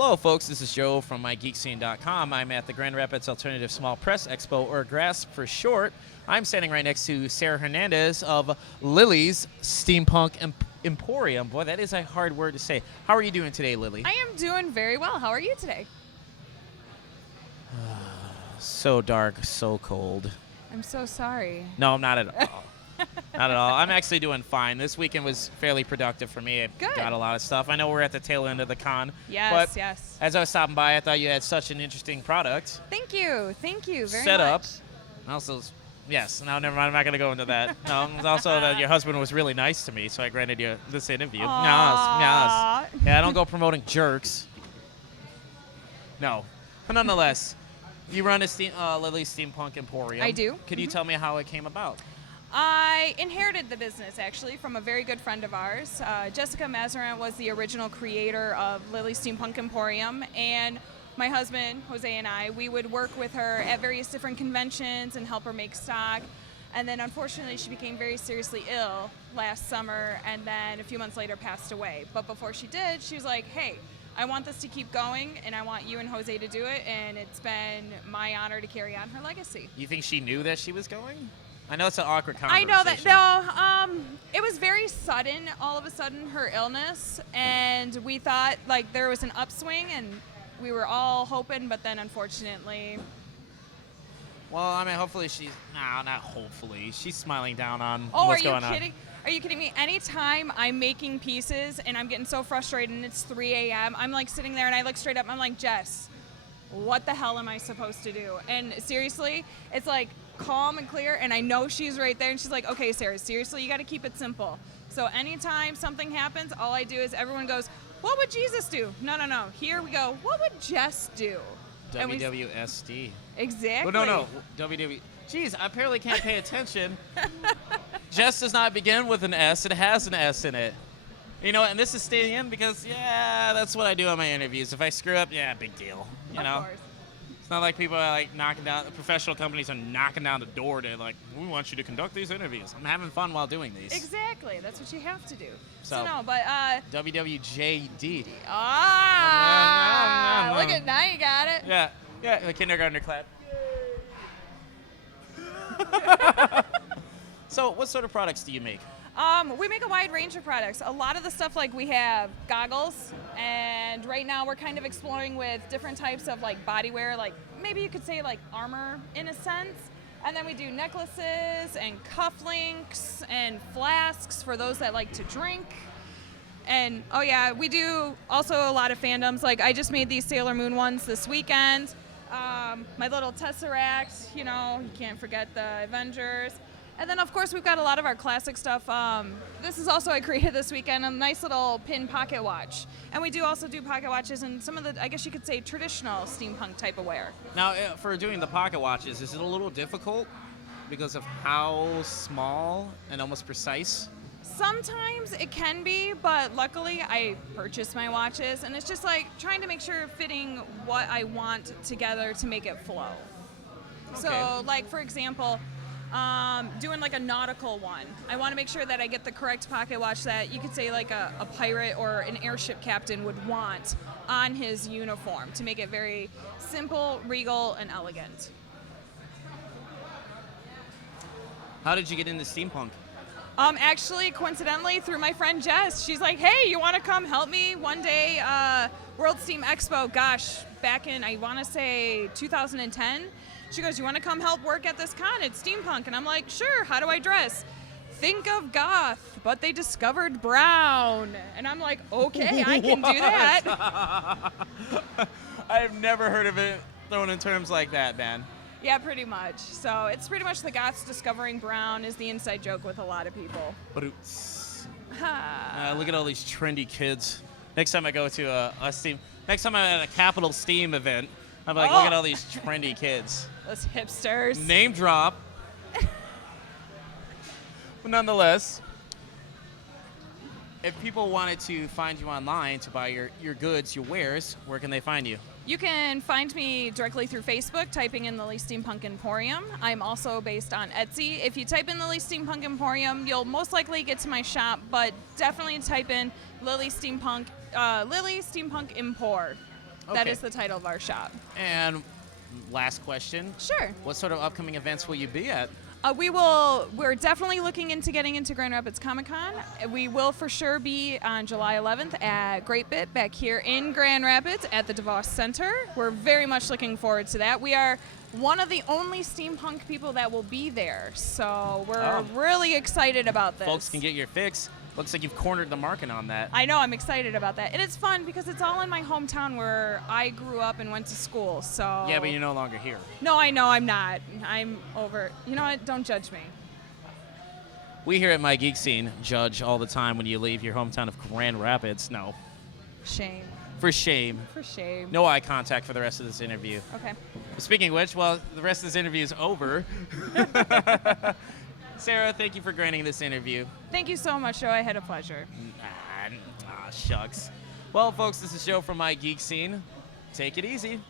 Hello, folks. This is Joe from MyGeekScene.com. I'm at the Grand Rapids Alternative Small Press Expo, or GRASP for short. I'm standing right next to Sarah Hernandez of Lily's Steampunk Emporium. Boy, that is a hard word to say. How are you doing today, Lily? I am doing very well. How are you today? So dark, so cold. I'm so sorry. No, I'm not at all. Not at all. I'm actually doing fine. This weekend was fairly productive for me. I Good. got a lot of stuff. I know we're at the tail end of the con. Yes, but yes. as I was stopping by, I thought you had such an interesting product. Thank you very set up. much. Also, yes. No, never mind. I'm not going to go into that. No, it was also that your husband was really nice to me, so I granted you this interview. Yes, Aww. yes. Yeah, I don't go promoting jerks. No. But nonetheless, you run a Lily's Steampunk Emporium. I do. Could you tell me how it came about? I inherited the business, actually, from a very good friend of ours. Jessica Mazarin was the original creator of Lily's Steampunk Emporium, and my husband, Jose, and I, we would work with her at various different conventions and help her make stock. And then, unfortunately, she became very seriously ill last summer, and then a few months later passed away. But before she did, she was like, hey, I want this to keep going, and I want you and Jose to do it, and it's been my honor to carry on her legacy. You think she knew that she was going? I know it's an awkward conversation. I know that. No, it was very sudden. All of a sudden, her illness, and we thought like there was an upswing, and we were all hoping, but then unfortunately. Well, I mean, hopefully she's not hopefully. She's smiling down on Oh, what's are you going on. kidding? Are you kidding me? Anytime I'm making pieces and I'm getting so frustrated and it's 3 a.m., I'm like sitting there and I look straight up. And I'm like, Jess, what the hell am I supposed to do? And seriously, it's like calm and clear, and I know she's right there, and she's like, okay, Sarah, seriously, you got to keep it simple. So anytime something happens, all I do is everyone goes, what would Jesus do? No. Here we go. What would Jess do? WWSD. Exactly. Well, no. WW. Jeez, I apparently can't pay attention. Jess does not begin with an S. It has an S in it. You know, and this is staying in because, that's what I do on my interviews. If I screw up, big deal. You know? Of course. It's not like people are like knocking down, professional companies are knocking down the door to like, we want you to conduct these interviews. I'm having fun while doing these. Exactly. That's what you have to do. So No, but WWJD. No. Look at now you got it. Yeah, the kindergartner clap. So what sort of products do you make? We make a wide range of products. A lot of the stuff, like we have goggles, and right now we're kind of exploring with different types of like body wear, like maybe you could say like armor in a sense. And then we do necklaces and cufflinks and flasks for those that like to drink. And we do also a lot of fandoms. Like I just made these Sailor Moon ones this weekend. My little Tesseract, you can't forget the Avengers. And then, of course, we've got a lot of our classic stuff. This is also I created this weekend, a nice little pin pocket watch. And we do also do pocket watches and some of the, I guess you could say, traditional steampunk type of wear. Now, for doing the pocket watches, is it a little difficult because of how small and almost precise? Sometimes it can be, but luckily I purchased my watches, and it's just like trying to make sure fitting what I want together to make it flow. Okay. So, like, for example, doing like a nautical one. I want to make sure that I get the correct pocket watch that you could say like a pirate or an airship captain would want on his uniform to make it very simple, regal, and elegant. How did you get into steampunk? Actually, coincidentally, through my friend Jess. She's like, hey, you want to come help me one day? World Steam Expo, back in, I want to say 2010. She goes, you want to come help work at this con? It's steampunk. And I'm like, sure, how do I dress? Think of goth, but they discovered brown. And I'm like, okay, I can do that. I have never heard of it thrown in terms like that, man. Yeah, pretty much. So it's pretty much the goths discovering brown is the inside joke with a lot of people. Look at all these trendy kids. Next time I go to next time I'm at a Capital Steam event, I'm like, look at all these trendy kids. Those hipsters. Name drop. But nonetheless, if people wanted to find you online to buy your goods, your wares, where can they find you? You can find me directly through Facebook, typing in Lily's Steampunk Emporium. I'm also based on Etsy. If you type in Lily's Steampunk Emporium, you'll most likely get to my shop, but definitely type in Lily's Steampunk Empor. That Okay. is the title of our shop. And last question. Sure. What sort of upcoming events will you be at? We're definitely looking into getting into Grand Rapids Comic Con. We will for sure be on July 11th at Great Bit back here in Grand Rapids at the DeVos Center. We're very much looking forward to that. We are one of the only steampunk people that will be there, so we're really excited about this. Folks can get your fix. Looks like you've cornered the market on that. I know, I'm excited about that. And it's fun because it's all in my hometown where I grew up and went to school, so... Yeah, but you're no longer here. No, I know I'm not. I'm over... You know what? Don't judge me. We here at My Geek Scene judge all the time when you leave your hometown of Grand Rapids. No. Shame. For shame. For shame. No eye contact for the rest of this interview. Okay. Speaking of which, well, the rest of this interview is over. Sarah, thank you for granting this interview. Thank you so much, Joe. I had a pleasure. Shucks. Well, folks, this is Joe from My Geek Scene. Take it easy.